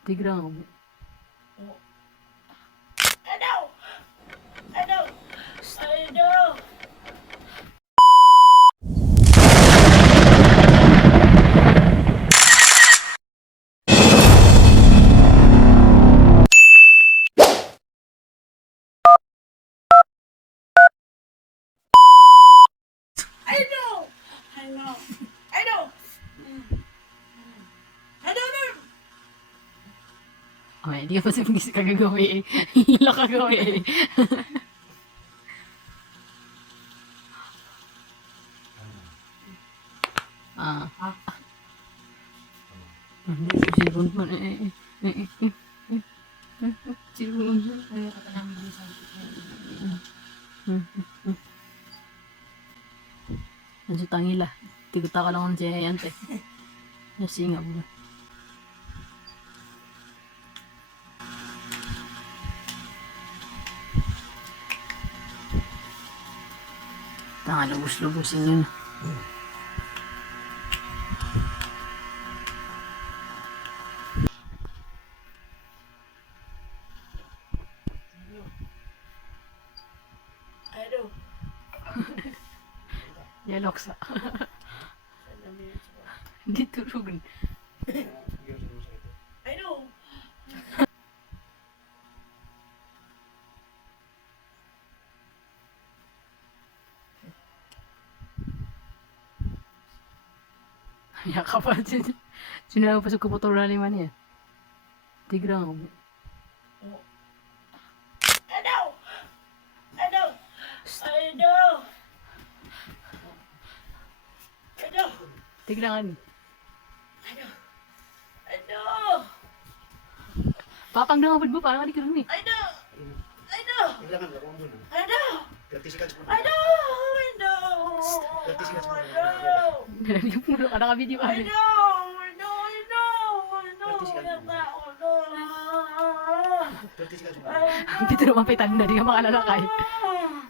Tigrang. Ano? Ano? Ano? Ano? Ano? Ano? Ano? Ay, hindi ka pa sabi kagagawi eh. Hila kagawi eh. Ah. Sibon mo na eh. Sibon mo. Nandiyo tangila. Tiguta ka lang siya yan te. Nasinga mo. Tanga, lubos-lubosin yun. Ano? Yaloksa. Hindi turugan. Ano? Yaka pa. Sinabi pa sa kuputura ni man yan. Tigrang. Ano? Ano? Ano? Ano? Tigrangan. Ano? Ano? Papang nangabad mo, parang ka rin eh. Ano? Ano? Kailangan lakuan mo na. Ano? 30 seconds mo na. Ano? Ano? 30 seconds mo na. Ano? Nalagyan mo ka naka-video ka rin. Ano? Ano? Ano? Ano? Wala ako. 30 seconds mo na. Ano? Dito naman pitan na, di ka makalalakay. Ah!